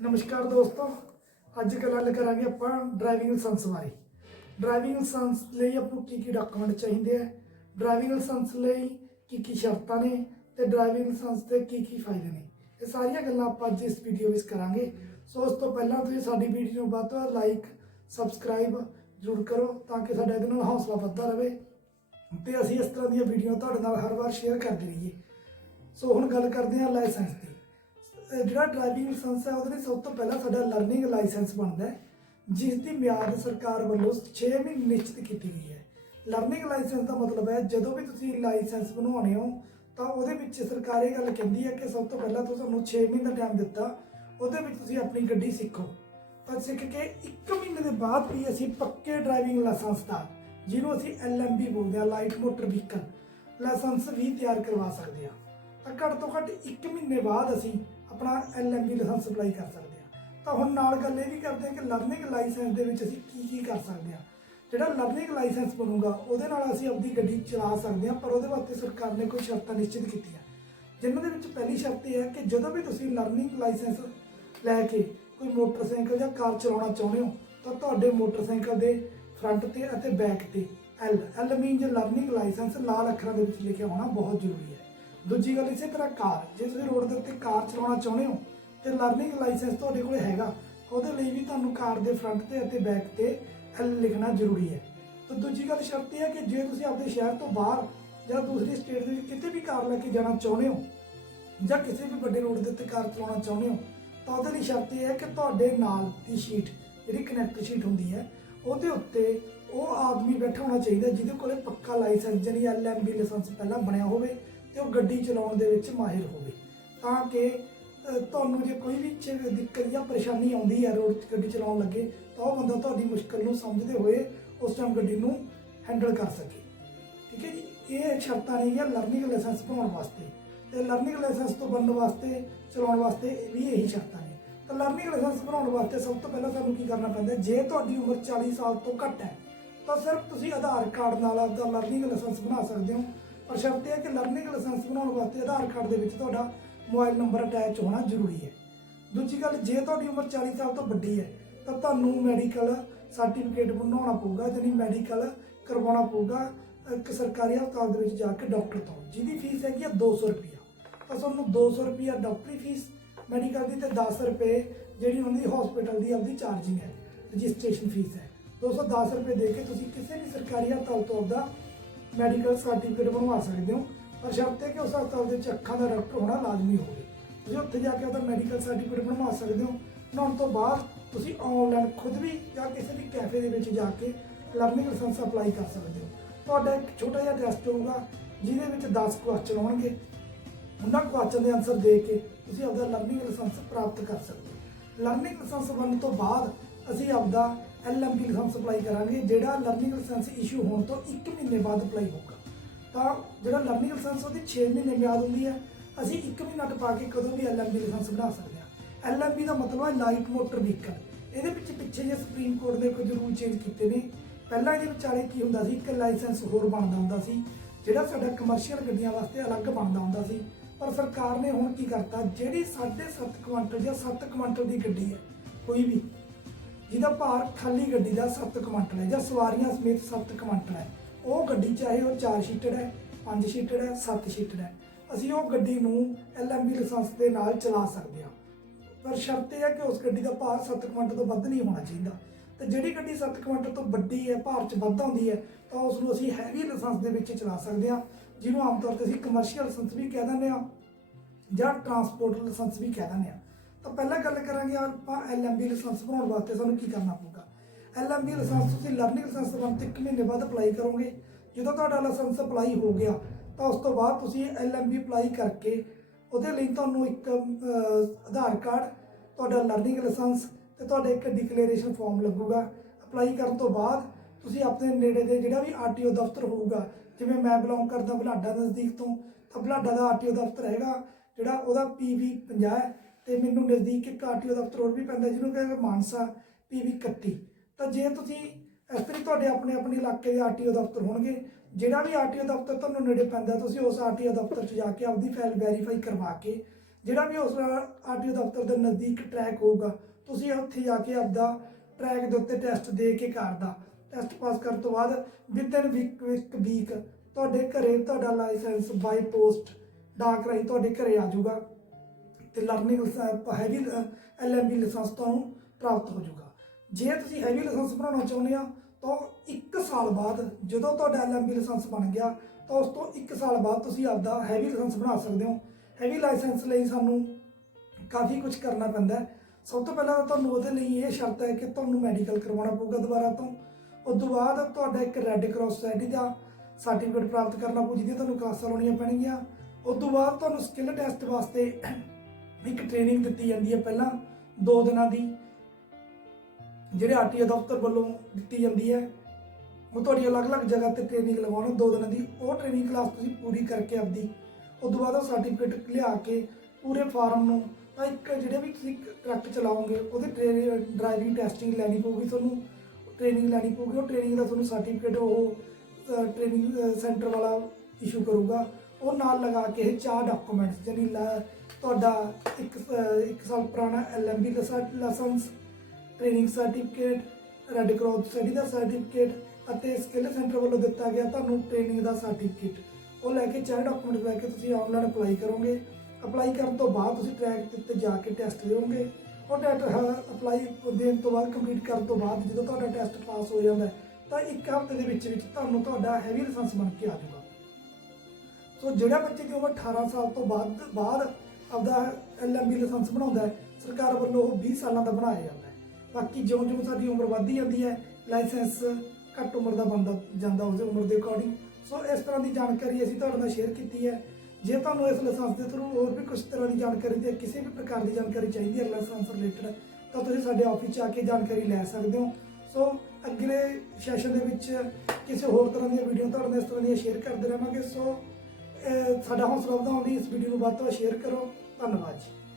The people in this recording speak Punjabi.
ਨਮਸਕਾਰ ਦੋਸਤੋ। ਅੱਜ ਗੱਲ ਕਰਾਂਗੇ ਆਪਾਂ ਡਰਾਈਵਿੰਗ ਲਾਇਸੈਂਸ ਬਾਰੇ। ਡਰਾਈਵਿੰਗ ਲਾਇਸੈਂਸ ਲਈ ਆਪਾਂ ਨੂੰ ਕੀ ਕੀ ਡਾਕੂਮੈਂਟ ਚਾਹੀਦੇ ਆ? ਡਰਾਈਵਿੰਗ ਲਾਇਸੈਂਸ ਲਈ ਕੀ ਕੀ ਸ਼ਰਤਾਂ ਨੇ ਤੇ ਡਰਾਈਵਿੰਗ ਲਾਇਸੈਂਸ ਦੇ ਕੀ ਕੀ ਫਾਇਦੇ ਨੇ? ਇਹ ਸਾਰੀਆਂ ਗੱਲਾਂ ਆਪਾਂ ਅੱਜ ਇਸ ਵੀਡੀਓ ਵਿੱਚ ਕਰਾਂਗੇ। ਸੋ ਉਸ ਤੋਂ ਪਹਿਲਾਂ ਤੁਸੀਂ ਸਾਡੀ ਵੀਡੀਓ ਨੂੰ ਵੱਧ ਤੋਂ ਵੱਧ ਲਾਈਕ ਸਬਸਕ੍ਰਾਈਬ ਜ਼ਰੂਰ ਕਰੋ ਤਾਂ ਕਿ ਸਾਡਾ ਇਹਦੇ ਨਾਲ ਹੌਸਲਾ ਵੱਧਦਾ ਰਹੇ ਤੇ ਅਸੀਂ ਇਸ ਤਰ੍ਹਾਂ ਦੀਆਂ ਵੀਡੀਓ ਤੁਹਾਡੇ ਨਾਲ ਹਰ ਵਾਰ ਸ਼ੇਅਰ ਕਰਦੇ ਰਹੀਏ। ਸੋ ਹੁਣ ਗੱਲ ਕਰਦੇ ਹਾਂ ਲਾਇਸੈਂਸ ਦੀ। ਜਿਹੜਾ ਡਰਾਈਵਿੰਗ ਲਾਇਸੈਂਸ ਹੈ, ਉਹਦੇ ਲਈ ਸਭ ਤੋਂ ਪਹਿਲਾਂ ਸਾਡਾ ਲਰਨਿੰਗ ਲਾਇਸੈਂਸ ਬਣਦਾ ਹੈ ਜਿਸ ਦੀ ਮਿਆਦ ਸਰਕਾਰ ਵੱਲੋਂ 6 ਮਹੀਨੇ ਨਿਸ਼ਚਿਤ ਕੀਤੀ ਗਈ ਹੈ। ਲਰਨਿੰਗ ਲਾਇਸੈਂਸ ਦਾ ਮਤਲਬ ਹੈ, ਜਦੋਂ ਵੀ ਤੁਸੀਂ ਲਾਇਸੈਂਸ ਬਣਵਾਉਣੇ ਹੋ, ਤਾਂ ਉਹਦੇ ਵਿੱਚ ਸਰਕਾਰ ਇਹ ਗੱਲ ਕਹਿੰਦੀ ਹੈ ਕਿ ਸਭ ਤੋਂ ਪਹਿਲਾਂ ਤਾਂ ਤੁਹਾਨੂੰ 6 ਮਹੀਨੇ ਦਾ ਟਾਈਮ ਦਿੱਤਾ, ਉਹਦੇ ਵਿੱਚ ਤੁਸੀਂ ਆਪਣੀ ਗੱਡੀ ਸਿੱਖੋ। ਤਾਂ ਸਿੱਖ ਕੇ 1 ਮਹੀਨੇ ਦੇ ਬਾਅਦ ਵੀ ਅਸੀਂ ਪੱਕੇ ਡਰਾਈਵਿੰਗ ਲਾਇਸੈਂਸ ਦਾ, ਜਿਹਨੂੰ ਅਸੀਂ ਐਲਐਮਬੀ ਬੋਲਦੇ ਆ ਲਾਈਟ ਮੋਟਰ ਵਹੀਕਲ ਲਾਇਸੈਂਸ ਵੀ ਤਿਆਰ ਕਰਵਾ ਸਕਦੇ ਹਾਂ। ਤਾਂ ਘੱਟ ਤੋਂ ਘੱਟ 1 ਮਹੀਨੇ ਬਾਅਦ ਅਸੀਂ ਆਪਣਾ ਐਲਐਮਬੀ ਲਾਇਸੈਂਸ ਅਪਲਾਈ ਕਰ ਸਕਦੇ ਹਾਂ। ਤਾਂ ਹੁਣ ਨਾਲ ਗੱਲ ਇਹ ਵੀ ਕਰਦੇ ਹਾਂ ਕਿ ਲਰਨਿੰਗ ਲਾਇਸੈਂਸ ਦੇ ਵਿੱਚ ਅਸੀਂ ਕੀ ਕੀ ਕਰ ਸਕਦੇ ਹਾਂ। ਜਿਹੜਾ ਲਰਨਿੰਗ ਲਾਇਸੈਂਸ ਬਣੂਗਾ, ਉਹਦੇ ਨਾਲ ਅਸੀਂ ਆਪਣੀ ਗੱਡੀ ਚਲਾ ਸਕਦੇ ਹਾਂ, ਪਰ ਉਹਦੇ ਵਾਸਤੇ ਸਰਕਾਰ ਨੇ ਕੋਈ ਸ਼ਰਤਾਂ ਨਿਸ਼ਚਿਤ ਕੀਤੀਆਂ। ਜਿਨ੍ਹਾਂ ਦੇ ਵਿੱਚ ਪਹਿਲੀ ਸ਼ਰਤ ਇਹ ਹੈ ਕਿ ਜਦੋਂ ਵੀ ਤੁਸੀਂ ਲਰਨਿੰਗ ਲਾਇਸੈਂਸ ਲੈ ਕੇ ਕੋਈ ਮੋਟਰਸਾਈਕਲ ਜਾਂ ਕਾਰ ਚਲਾਉਣਾ ਚਾਹੁੰਦੇ ਹੋ, ਤਾਂ ਤੁਹਾਡੇ ਮੋਟਰਸਾਈਕਲ ਦੇ ਫਰੰਟ ਤੇ ਅਤੇ ਬੈਕ ਤੇ L L means learning licence ਲਾਲ ਅੱਖਰਾਂ ਦੇ ਵਿੱਚ ਲਿਖਿਆ ਹੋਣਾ ਬਹੁਤ ਜ਼ਰੂਰੀ ਹੈ। ਦੂਜੀ ਗੱਲ ਇਸੇ ਤਰ੍ਹਾਂ ਕਾਰ, ਜੇ ਤੁਸੀਂ ਰੋਡ ਦੇ ਉੱਤੇ ਕਾਰ ਚਲਾਉਣਾ ਚਾਹੁੰਦੇ ਹੋ ਤੇ ਲਰਨਿੰਗ ਲਾਇਸੈਂਸ ਤੁਹਾਡੇ ਕੋਲ ਹੈਗਾ ਉਹਦੇ ਲਈ ਵੀ ਤੁਹਾਨੂੰ ਕਾਰ ਦੇ ਫਰੰਟ ਤੇ ਅਤੇ ਬੈਕ ਤੇ ਐਲ ਲਿਖਣਾ ਜ਼ਰੂਰੀ ਹੈ। ਤਾਂ ਦੂਜੀ ਗੱਲ ਸ਼ਰਤ ਇਹ ਹੈ ਕਿ ਜੇ ਤੁਸੀਂ ਆਪਣੇ ਸ਼ਹਿਰ ਤੋਂ ਬਾਹਰ ਜਾਂ ਦੂਸਰੀ ਸਟੇਟ ਦੇ ਵਿੱਚ ਕਿਤੇ ਵੀ ਕਾਰ ਲੈ ਕੇ ਜਾਣਾ ਚਾਹੁੰਦੇ ਹੋ ਜਾਂ ਕਿਸੇ ਵੀ ਵੱਡੇ ਰੋਡ ਦੇ ਉੱਤੇ ਕਾਰ ਚਲਾਉਣਾ ਚਾਹੁੰਦੇ ਹੋ, ਤਾਂ ਉਹਦੇ ਲਈ ਸ਼ਰਤ ਇਹ ਹੈ ਕਿ ਤੁਹਾਡੇ ਨਾਲ ਦੀ ਸ਼ੀਟ ਜਿਹੜੀ ਕਨੈਕਟ ਸ਼ੀਟ ਹੁੰਦੀ ਹੈ, ਉਹਦੇ ਉੱਤੇ ਉਹ ਆਦਮੀ ਬੈਠਾ ਹੋਣਾ ਚਾਹੀਦਾ ਜਿਹਦੇ ਕੋਲੇ ਪੱਕਾ ਲਾਇਸੈਂਸ ਜਾਨੀ ਐਲਐਮਬੀ ਲਾਇਸੈਂਸ ਪਹਿਲਾਂ ਬਣਿਆ ਹੋਵੇ ਤੇ ਉਹ ਗੱਡੀ ਚਲਾਉਣ ਦੇ ਵਿੱਚ ਮਾਹਿਰ ਹੋਵੇ। ਤਾਂ ਕਿ ਤੁਹਾਨੂੰ ਜੇ ਕੋਈ ਵੀ ਦਿੱਕਤ ਜਾਂ ਪਰੇਸ਼ਾਨੀ ਆਉਂਦੀ ਹੈ ਰੋਡ 'ਤੇ ਗੱਡੀ ਚਲਾਉਣ ਲੱਗੇ, ਤਾਂ ਉਹ ਬੰਦਾ ਤੁਹਾਡੀ ਮੁਸ਼ਕਲ ਨੂੰ ਸਮਝਦੇ ਹੋਏ ਉਸ ਟਾਈਮ ਗੱਡੀ ਨੂੰ ਹੈਂਡਲ ਕਰ ਸਕੇ। ਠੀਕ ਹੈ ਜੀ? ਇਹ ਸ਼ਰਤਾਂ ਨੇ ਲਰਨਿੰਗ ਲਾਇਸੈਂਸ ਬਣਾਉਣ ਵਾਸਤੇ। ਤੇ ਲਰਨਿੰਗ ਲਾਇਸੈਂਸ ਤੋਂ ਬਣਨ ਵਾਸਤੇ, ਚਲਾਉਣ ਵਾਸਤੇ ਵੀ ਇਹੀ ਸ਼ਰਤਾਂ ਨੇ। ਤਾਂ ਲਰਨਿੰਗ ਲਾਇਸੈਂਸ ਬਣਾਉਣ ਵਾਸਤੇ ਸਭ ਤੋਂ ਪਹਿਲਾਂ ਤੁਹਾਨੂੰ ਕੀ ਕਰਨਾ ਪੈਂਦਾ ਜੇ ਤੁਹਾਡੀ ਉਮਰ 40 ਸਾਲ ਤੋਂ ਘੱਟ ਹੈ, ਤਾਂ ਸਿਰਫ ਤੁਸੀਂ ਆਧਾਰ ਕਾਰਡ ਨਾਲ ਆਪਦਾ ਲਰਨਿੰਗ ਲਾਇਸੈਂਸ ਬਣਾ ਸਕਦੇ ਹੋ। ਪਰ ਸ਼ਰਤ ਇਹ ਹੈ ਕਿ ਲਰਨਿੰਗ ਲਾਇਸੈਂਸ ਬਣਾਉਣ ਵਾਸਤੇ ਆਧਾਰ ਕਾਰਡ ਦੇ ਵਿੱਚ ਤੁਹਾਡਾ ਮੋਬਾਈਲ ਨੰਬਰ ਅਟੈਚ ਹੋਣਾ ਜ਼ਰੂਰੀ ਹੈ। ਦੂਜੀ ਗੱਲ, ਜੇ ਤੁਹਾਡੀ ਉਮਰ 40 ਸਾਲ ਤੋਂ ਵੱਡੀ ਹੈ, ਤਾਂ ਤੁਹਾਨੂੰ ਮੈਡੀਕਲ ਸਰਟੀਫਿਕੇਟ ਬਣਾਉਣਾ ਪਊਗਾ ਜਾਨੀ ਮੈਡੀਕਲ ਕਰਵਾਉਣਾ ਪਊਗਾ ਇੱਕ ਸਰਕਾਰੀ ਹਸਪਤਾਲ ਦੇ ਵਿੱਚ ਜਾ ਕੇ ਡਾਕਟਰ ਤੋਂ। ਜਿਹਦੀ ਫੀਸ ਹੈਗੀ ਆ 200 ਰੁਪਿਆ ਤਾਂ ਤੁਹਾਨੂੰ 200 ਰੁਪਿਆ ਡਾਕਟਰੀ ਫੀਸ ਮੈਡੀਕਲ ਦੀ ਤੇ 10 ਰੁਪਏ ਜਿਹੜੀ ਉਹਨਾਂ ਦੀ ਹਸਪੀਟਲ ਦੀ ਆਪਦੀ ਚਾਰਜਿੰਗ ਹੈ ਰਜਿਸਟ੍ਰੇਸ਼ਨ ਫੀਸ ਹੈ। 210 ਰੁਪਏ ਦੇ ਕੇ ਤੁਸੀਂ ਕਿਸੇ ਵੀ ਸਰਕਾਰੀ ਹਸਪਤਾਲ ਤੋਂ ਆਪਦਾ ਮੈਡੀਕਲ ਸਰਟੀਫਿਕੇਟ ਬਣਵਾ ਸਕਦੇ ਹੋ, ਪਰ ਸ਼ਰਤ ਹੈ ਕਿ ਉਸ ਹਸਪਤਾਲ ਦੇ ਵਿੱਚ ਅੱਖਾਂ ਦਾ ਡਾਕਟਰ ਹੋਣਾ ਲਾਜ਼ਮੀ ਹੋਵੇ। ਤੁਸੀਂ ਉੱਥੇ ਜਾ ਕੇ ਆਪਦਾ ਮੈਡੀਕਲ ਸਰਟੀਫਿਕੇਟ ਬਣਵਾ ਸਕਦੇ ਹੋ। ਬਣਾਉਣ ਤੋਂ ਬਾਅਦ ਤੁਸੀਂ ਆਨਲਾਈਨ ਖੁਦ ਵੀ ਜਾਂ ਕਿਸੇ ਵੀ ਕੈਫੇ ਦੇ ਵਿੱਚ ਜਾ ਕੇ ਲਰਨਿੰਗ ਲਾਇਸੈਂਸ ਅਪਲਾਈ ਕਰ ਸਕਦੇ ਹੋ। ਤੁਹਾਡਾ ਇੱਕ ਛੋਟਾ ਜਿਹਾ ਟੈਸਟ ਹੋਊਗਾ, ਜਿਹਦੇ ਵਿੱਚ 10 ਕੁਐਸਚਨ ਹੋਣਗੇ। ਉਹਨਾਂ ਕੁਐਸਚਨ ਦੇ ਆਨਸਰ ਦੇ ਕੇ ਤੁਸੀਂ ਆਪਦਾ ਲਰਨਿੰਗ ਲਾਇਸੈਂਸ ਪ੍ਰਾਪਤ ਕਰ ਸਕਦੇ ਹੋ। ਲਰਨਿੰਗ ਲਾਇਸੈਂਸ ਬਣਨ ਤੋਂ ਬਾਅਦ ਅਸੀਂ ਆਪਦਾ ਐਲਐਮਬੀ ਲਾਇਸੈਂਸ ਅਪਲਾਈ ਕਰਾਂਗੇ, ਜਿਹੜਾ ਲਰਨਿੰਗ ਲਾਇਸੈਂਸ ਇਸ਼ੂ ਹੋਣ ਤੋਂ 1 ਮਹੀਨੇ ਬਾਅਦ ਅਪਲਾਈ ਹੋਊਗਾ। ਤਾਂ ਜਿਹੜਾ ਲਰਨਿੰਗ ਲਾਇਸੈਂਸ ਉਹਦੀ 6 ਮਹੀਨੇ ਮਿਆਦ ਹੁੰਦੀ ਹੈ, ਅਸੀਂ 1 ਮਹੀਨਾ ਟਪਾ ਕੇ ਕਦੋਂ ਵੀ ਐਲਐਮਬੀ ਲਾਇਸੈਂਸ ਬਣਾ ਸਕਦੇ ਹਾਂ। ਐਲਐਮਬੀ ਦਾ ਮਤਲਬ ਹੈ ਲਾਈਟ ਮੋਟਰ ਵਹੀਕਲ ਇਹਦੇ ਵਿੱਚ ਪਿੱਛੇ ਜੇ ਸੁਪਰੀਮ ਕੋਰਟ ਨੇ ਕੁਝ ਰੂਲ ਚੇਂਜ ਕੀਤੇ ਨੇ। ਪਹਿਲਾਂ ਇਹਦੇ ਵਿਚਾਲੇ ਕੀ ਹੁੰਦਾ ਸੀ? ਇੱਕ ਲਾਇਸੈਂਸ ਹੋਰ ਬਣਦਾ ਹੁੰਦਾ ਸੀ, ਜਿਹੜਾ ਸਾਡਾ ਕਮਰਸ਼ੀਅਲ ਗੱਡੀਆਂ ਵਾਸਤੇ ਅਲੱਗ ਬਣਦਾ ਹੁੰਦਾ ਸੀ। ਪਰ ਸਰਕਾਰ ਨੇ ਹੁਣ ਕੀ ਕਰਤਾ? ਜਿਹੜੀ 7.5 ਕੁਇੰਟਲ ਜਾਂ 7 ਕੁਇੰਟਲ ਦੀ ਗੱਡੀ ਹੈ, ਕੋਈ ਵੀ ਜਿਹਦਾ ਭਾਰ ਖਾਲੀ ਗੱਡੀ ਦਾ 7 ਕੁਇੰਟਲ ਹੈ ਜਾਂ ਸਵਾਰੀਆਂ ਸਮੇਤ 7 ਕੁਇੰਟਲ ਹੈ। ਉਹ ਗੱਡੀ ਚਾਹੇ ਉਹ 4 ਸੀਟਡ ਹੈ 5 ਸੀਟਡ ਹੈ 7 ਸੀਟਡ ਹੈ। ਅਸੀਂ ਉਹ ਗੱਡੀ ਨੂੰ ਐਲਐਮਬੀ ਲਾਇਸੈਂਸ ਦੇ ਨਾਲ ਚਲਾ ਸਕਦੇ ਹਾਂ। ਪਰ ਸ਼ਰਤ ਇਹ ਹੈ ਕਿ ਉਸ ਗੱਡੀ ਦਾ ਭਾਰ 7 ਕੁਇੰਟਲ ਤੋਂ ਵੱਧ ਨਹੀਂ ਹੋਣਾ ਚਾਹੀਦਾ। ਤੇ ਜਿਹੜੀ ਗੱਡੀ 7 ਕੁਇੰਟਲ ਤੋਂ ਵੱਡੀ ਹੈ, ਭਾਰ 'ਚ ਵੱਧ ਆਉਂਦੀ ਹੈ, ਤਾਂ ਉਸ ਨੂੰ ਅਸੀਂ ਹੈਵੀ ਲਾਇਸੈਂਸ ਦੇ ਵਿੱਚ ਚਲਾ ਸਕਦੇ ਹਾਂ, ਜਿਹਨੂੰ ਆਮ ਤੌਰ ਤੇ ਅਸੀਂ ਕਮਰਸ਼ੀਅਲ ਲਾਇਸੈਂਸ ਵੀ ਕਹਿ ਦਿੰਦੇ ਹਾਂ ਜਾਂ ਟਰਾਂਸਪੋਰਟ ਲਾਇਸੈਂਸ ਵੀ ਕਹਿ ਦਿੰਦੇ ਹਾਂ। ਤਾਂ ਪਹਿਲਾਂ ਗੱਲ ਕਰਾਂਗੇ ਆਪਾਂ ਐਲਐਮਬੀ ਲਾਇਸੈਂਸ ਬਣਾਉਣ ਵਾਸਤੇ ਸਾਨੂੰ ਕੀ ਕਰਨਾ ਪਊਗਾ। ਐਲਐਮਬੀ ਲਾਇਸੈਂਸ ਤੁਸੀਂ ਲਰਨਿੰਗ ਲਾਇਸੈਂਸ ਬਣਨ ਤੇ 1 ਮਹੀਨੇ ਬਾਅਦ ਅਪਲਾਈ ਕਰੋਗੇ। ਜਦੋਂ ਤੁਹਾਡਾ ਲਾਇਸੈਂਸ ਅਪਲਾਈ ਹੋ ਗਿਆ, ਤਾਂ ਉਸ ਤੋਂ ਬਾਅਦ ਤੁਸੀਂ ਐਲਐਮਬੀ ਅਪਲਾਈ ਕਰਕੇ ਉਹਦੇ ਲਈ ਤੁਹਾਨੂੰ ਇੱਕ ਆਧਾਰ ਕਾਰਡ, ਤੁਹਾਡਾ ਲਰਨਿੰਗ ਲਾਇਸੈਂਸ ਤੇ ਤੁਹਾਡੇ ਇੱਕ ਡਿਕਲੇਰੇਸ਼ਨ ਫਾਰਮ ਲੱਗੂਗਾ। ਅਪਲਾਈ ਕਰਨ ਤੋਂ ਬਾਅਦ ਤੁਸੀਂ ਆਪਣੇ ਨੇੜੇ ਦੇ ਜਿਹੜਾ ਵੀ ਆਰਟੀਓ ਦਫ਼ਤਰ ਹੋਊਗਾ, ਜਿਵੇਂ ਮੈਂ ਬਿਲੋਂਗ ਕਰਦਾ ਬੁਲਾਡਾ ਨਜ਼ਦੀਕ ਤੋਂ, ਤਾਂ ਬੁਲਾਡਾ ਦਾ ਆਰਟੀਓ ਦਫ਼ਤਰ ਹੈਗਾ, ਜਿਹੜਾ ਉਹਦਾ ਪੀਵੀ 50 ਹੈ। ਤੇ ਮੈਨੂੰ ਨਜ਼ਦੀਕ ਇੱਕ ਆਰਟੀਓ ਦਫ਼ਤਰ ਹੋਰ ਵੀ ਪੈਂਦਾ ਜਿਹਨੂੰ ਕਹਿੰਦੇ ਮਾਨਸਾ ਪੀਵੀ 31 ਤਾਂ ਜੇ ਤੁਸੀਂ ਇਸ ਤਰੀ ਤੁਹਾਡੇ ਆਪਣੇ ਆਪਣੇ ਇਲਾਕੇ ਦੇ ਆਰਟੀਓ ਦਫ਼ਤਰ ਹੋਣਗੇ, ਜਿਹੜਾ ਵੀ ਆਰਟੀਓ ਦਫ਼ਤਰ ਤੁਹਾਨੂੰ ਨੇੜੇ ਪੈਂਦਾ, ਤੁਸੀਂ ਉਸ ਆਰਟੀਓ ਦਫ਼ਤਰ 'ਚ ਜਾ ਕੇ ਆਪਦੀ ਫਾਈਲ ਵੈਰੀਫਾਈ ਕਰਵਾ ਕੇ, ਜਿਹੜਾ ਵੀ ਉਸ ਆਰਟੀਓ ਦਫ਼ਤਰ ਦੇ ਨਜ਼ਦੀਕ ਟਰੈਕ ਹੋਊਗਾ, ਤੁਸੀਂ ਉੱਥੇ ਜਾ ਕੇ ਆਪਦਾ ਟਰੈਕ ਦੇ ਉੱਤੇ ਟੈਸਟ ਦੇ ਕੇ ਕਾਰ ਦਾ ਟੈਸਟ ਪਾਸ ਕਰਨ ਤੋਂ ਬਾਅਦ ਵਿਦਨ ਵੀਕ ਇੱਕ ਵੀਕ ਤੁਹਾਡੇ ਘਰੇ ਤੁਹਾਡਾ ਲਾਇਸੈਂਸ ਬਾਈ ਪੋਸਟ ਡਾਕ ਰਾਹੀਂ ਤੁਹਾਡੇ ਘਰੇ ਆ ਜਾਊਗਾ। ਤੇ ਲਰਨਿੰਗ ਹੈਵੀ ਐਲਐਮਬੀ ਲਾਇਸੈਂਸ ਤੁਹਾਨੂੰ ਪ੍ਰਾਪਤ ਹੋ ਜਾਊਗਾ। ਜੇ ਤੁਸੀਂ ਹੈਵੀ ਲਾਇਸੈਂਸ ਬਣਾਉਣਾ ਚਾਹੁੰਦੇ ਆ ਤਾਂ 1 ਸਾਲ ਬਾਅਦ ਜਦੋਂ ਤੁਹਾਡਾ ਐਲਐਮਬੀ ਲਾਇਸੈਂਸ ਬਣ ਗਿਆ, ਤਾਂ ਉਸ ਤੋਂ 1 ਸਾਲ ਬਾਅਦ ਤੁਸੀਂ ਆਪਦਾ ਹੈਵੀ ਲਾਇਸੈਂਸ ਬਣਾ ਸਕਦੇ ਹੋ। ਹੈਵੀ ਲਾਇਸੈਂਸ ਲਈ ਸਾਨੂੰ ਕਾਫੀ ਕੁਝ ਕਰਨਾ ਪੈਂਦਾ ਸਭ ਤੋਂ ਪਹਿਲਾਂ ਤਾਂ ਤੁਹਾਨੂੰ ਉਹਦੇ ਲਈ ਇਹ ਸ਼ਰਤ ਹੈ ਕਿ ਤੁਹਾਨੂੰ ਮੈਡੀਕਲ ਕਰਵਾਉਣਾ ਪਊਗਾ ਦੁਬਾਰਾ ਤੋਂ। ਉਸ ਤੋਂ ਬਾਅਦ ਤੁਹਾਡਾ ਇੱਕ ਰੈੱਡ ਕਰਾਸ ਸੋਸਾਇਟੀ ਦਾ ਸਰਟੀਫਿਕੇਟ ਪ੍ਰਾਪਤ ਕਰਨਾ ਪਊ, ਜਿਹਦੀਆਂ ਤੁਹਾਨੂੰ ਕਲਾਸਾਂ ਲਾਉਣੀਆਂ ਪੈਣਗੀਆਂ। ਉਸ ਤੋਂ ਬਾਅਦ ਤੁਹਾਨੂੰ ਸਕਿੱਲ ਟੈਸਟ ਵਾਸਤੇ ਇੱਕ ਟ੍ਰੇਨਿੰਗ ਦਿੱਤੀ ਜਾਂਦੀ ਹੈ ਪਹਿਲਾਂ 2 ਦਿਨਾਂ ਦੀ। ਜਿਹੜੇ ਆਰਟੀਓ ਦਫ਼ਤਰ ਵੱਲੋਂ ਦਿੱਤੀ ਜਾਂਦੀ ਹੈ, ਉਹ ਤੁਹਾਡੀ ਅਲੱਗ-ਅਲੱਗ ਜਗ੍ਹਾ ਤੇ ਟ੍ਰੇਨਿੰਗ ਲਗਾਉਣ 2 ਦਿਨਾਂ ਦੀ। ਉਹ ਟ੍ਰੇਨਿੰਗ ਕਲਾਸ ਤੁਸੀਂ ਪੂਰੀ ਕਰਕੇ ਆਪਦੀ, ਉਸ ਤੋਂ ਬਾਅਦ ਉਹ ਸਰਟੀਫਿਕੇਟ ਲਿਆ ਕੇ ਪੂਰੇ ਫਾਰਮ ਨੂੰ, ਤਾਂ ਇੱਕ ਜਿਹੜੇ ਵੀ ਤੁਸੀਂ ਟਰੱਕ ਚਲਾਓਗੇ, ਉਹਦੀ ਡਰਾਈਵਿੰਗ ਟੈਸਟਿੰਗ ਲੈਣੀ ਪਊਗੀ ਤੁਹਾਨੂੰ ਟ੍ਰੇਨਿੰਗ ਲੈਣੀ ਪਊਗੀ, ਉਹ ਟ੍ਰੇਨਿੰਗ ਦਾ ਤੁਹਾਨੂੰ ਸਰਟੀਫਿਕੇਟ ਉਹ ਟ੍ਰੇਨਿੰਗ ਸੈਂਟਰ ਵਾਲਾ ਇਸ਼ੂ ਕਰੂਗਾ। ਉਹ ਨਾਲ ਲਗਾ ਕੇ ਇਹ ਚਾਰ ਡਾਕੂਮੈਂਟਸ ਜਾਨੀ ਲਾ- ਤੁਹਾਡਾ ਇੱਕ ਇੱਕ ਸਾਲ ਪੁਰਾਣਾ LMV licence training certificate Red Cross study ਦਾ ਸਰਟੀਫਿਕੇਟ ਅਤੇ ਸਕਿੱਲ ਸੈਂਟਰ ਵੱਲੋਂ ਦਿੱਤਾ ਗਿਆ ਤੁਹਾਨੂੰ ਟ੍ਰੇਨਿੰਗ ਦਾ ਸਰਟੀਫਿਕੇਟ ਉਹ ਲੈ ਕੇ ਚਾਰ ਡਾਕੂਮੈਂਟ ਲੈ ਕੇ ਤੁਸੀਂ ਆਨਲਾਈਨ ਅਪਲਾਈ ਕਰੋਗੇ। ਅਪਲਾਈ ਕਰਨ ਤੋਂ ਬਾਅਦ ਤੁਸੀਂ ਟਰੈਕ ਦੇ ਉੱਤੇ ਜਾ ਕੇ ਟੈਸਟ ਦਿਓਗੇ ਉਹ ਟੈਸਟ ਅਪਲਾਈ ਦੇਣ ਤੋਂ ਬਾਅਦ ਕੰਪਲੀਟ ਕਰਨ ਤੋਂ ਬਾਅਦ ਜਦੋਂ ਤੁਹਾਡਾ ਟੈਸਟ ਪਾਸ ਹੋ ਜਾਂਦਾ ਤਾਂ ਇੱਕ ਹਫ਼ਤੇ ਦੇ ਵਿੱਚ ਵਿੱਚ ਤੁਹਾਨੂੰ ਤੁਹਾਡਾ ਹੈਵੀ ਲਾਇਸੈਂਸ ਬਣ ਕੇ ਆ ਜਾਊਗਾ। ਸੋ ਜਿਹੜਾ ਬੱਚੇ ਦੀ ਉਮਰ 18 ਸਾਲ ਤੋਂ ਬਾਅਦ ਬਾਅਦ ਆਪਦਾ ਐਲਐਮਬੀ ਲਾਇਸੈਂਸ ਬਣਾਉਂਦਾ ਹੈ, ਸਰਕਾਰ ਵੱਲੋਂ ਉਹ 20 ਸਾਲਾਂ ਦਾ ਬਣਾਇਆ ਜਾਂਦਾ ਹੈ। ਬਾਕੀ ਜਿਉਂ-ਜਿਉਂ ਸਾਡੀ ਉਮਰ ਵੱਧਦੀ ਜਾਂਦੀ ਹੈ, ਲਾਇਸੈਂਸ ਘੱਟ ਉਮਰ ਦਾ ਬਣਦਾ ਜਾਂਦਾ ਉਸ ਉਮਰ ਦੇ ਅਕੋਰਡਿੰਗ ਸੋ ਇਸ ਤਰ੍ਹਾਂ ਦੀ ਜਾਣਕਾਰੀ ਅਸੀਂ ਤੁਹਾਡੇ ਨਾਲ ਸ਼ੇਅਰ ਕੀਤੀ ਹੈ। ਜੇ ਤੁਹਾਨੂੰ ਇਸ ਲਾਇਸੈਂਸ ਦੇ ਥਰੂ ਹੋਰ ਵੀ ਕੁਝ ਤਰ੍ਹਾਂ ਦੀ ਜਾਣਕਾਰੀ ਤੇ ਕਿਸੇ ਵੀ ਪ੍ਰਕਾਰ ਦੀ ਜਾਣਕਾਰੀ ਚਾਹੀਦੀ ਹੈ ਲਾਇਸੈਂਸ ਰਿਲੇਟਡ ਤਾਂ ਤੁਸੀਂ ਸਾਡੇ ਆਫਿਸ 'ਚ ਆ ਕੇ ਜਾਣਕਾਰੀ ਲੈ ਸਕਦੇ ਹੋ। ਸੋ ਅਗਲੇ ਸੈਸ਼ਨ ਦੇ ਵਿੱਚ ਕਿਸੇ ਹੋਰ ਤਰ੍ਹਾਂ ਦੀਆਂ ਵੀਡੀਓ ਤੁਹਾਡੇ ਨਾਲ ਇਸ ਤਰ੍ਹਾਂ ਦੀਆਂ ਸ਼ੇਅਰ ਕਰਦੇ ਰਹਾਂਗੇ। ਸੋ ਸਾਡਾ ਹੌਸਲਾ ਵਧਾਉਣ ਲਈ ਇਸ ਵੀਡੀਓ ਨੂੰ ਵੱਧ ਤੋਂ ਵੱਧ ਸ਼ੇਅਰ ਕਰੋ। ਧੰਨਵਾਦ ਜੀ।